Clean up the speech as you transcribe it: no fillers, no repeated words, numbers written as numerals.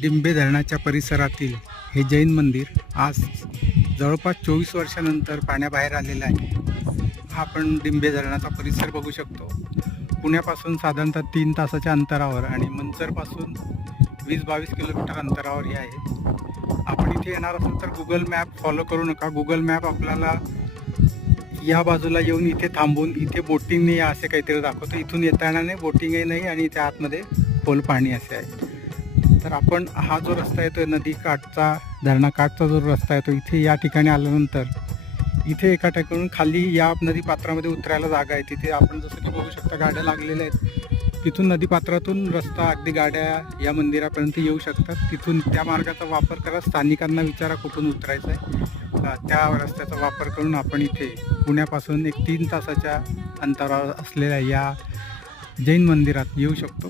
डिंबे धरणाच्या परिसरातील हे जैन मंदिर आज जवळपास 24 वर्षानंतर पाण्याबाहेर आलेलं आहे. हा आपण डिंबे धरणाचा परिसर बघू शकतो. पुण्यापासून साधारणतः 3 तासाच्या अंतरावर आणि मंचरपासून 20-22 किलोमीटर अंतरावर हे आहे. आपण इथे येणार असेल तर गुगल मॅप फॉलो करू नका. गुगल मॅप आपल्याला या बाजूला येऊन इथे थांबून इथे बोटिंगने या असे काहीतरी दाखवतो. इथून येताना नाही, बोटिंगही नाही आणि इथे आतमध्ये खोल पाणी असे आहे. तर आपण हा जो रस्ता येतो नदीकाठचा, धरणाकाठचा जो रस्ता येतो, इथे या ठिकाणी आल्यानंतर इथे एका ठिकाणून खाली या नदीपात्रामध्ये उतरायला जागा आहे. तिथे आपण जसं की बघू शकता गाड्या लागलेल्या आहेत. तिथून नदीपात्रातून रस्ता अगदी गाड्या या मंदिरापर्यंत येऊ शकतात. तिथून त्या मार्गाचा वापर करा. स्थानिकांना विचारा कुठून उतरायचं आहे. त्या रस्त्याचा वापर करून आपण इथे पुण्यापासून एक 3 तासाच्या अंतरावर असलेल्या या जैन मंदिरात येऊ शकतो.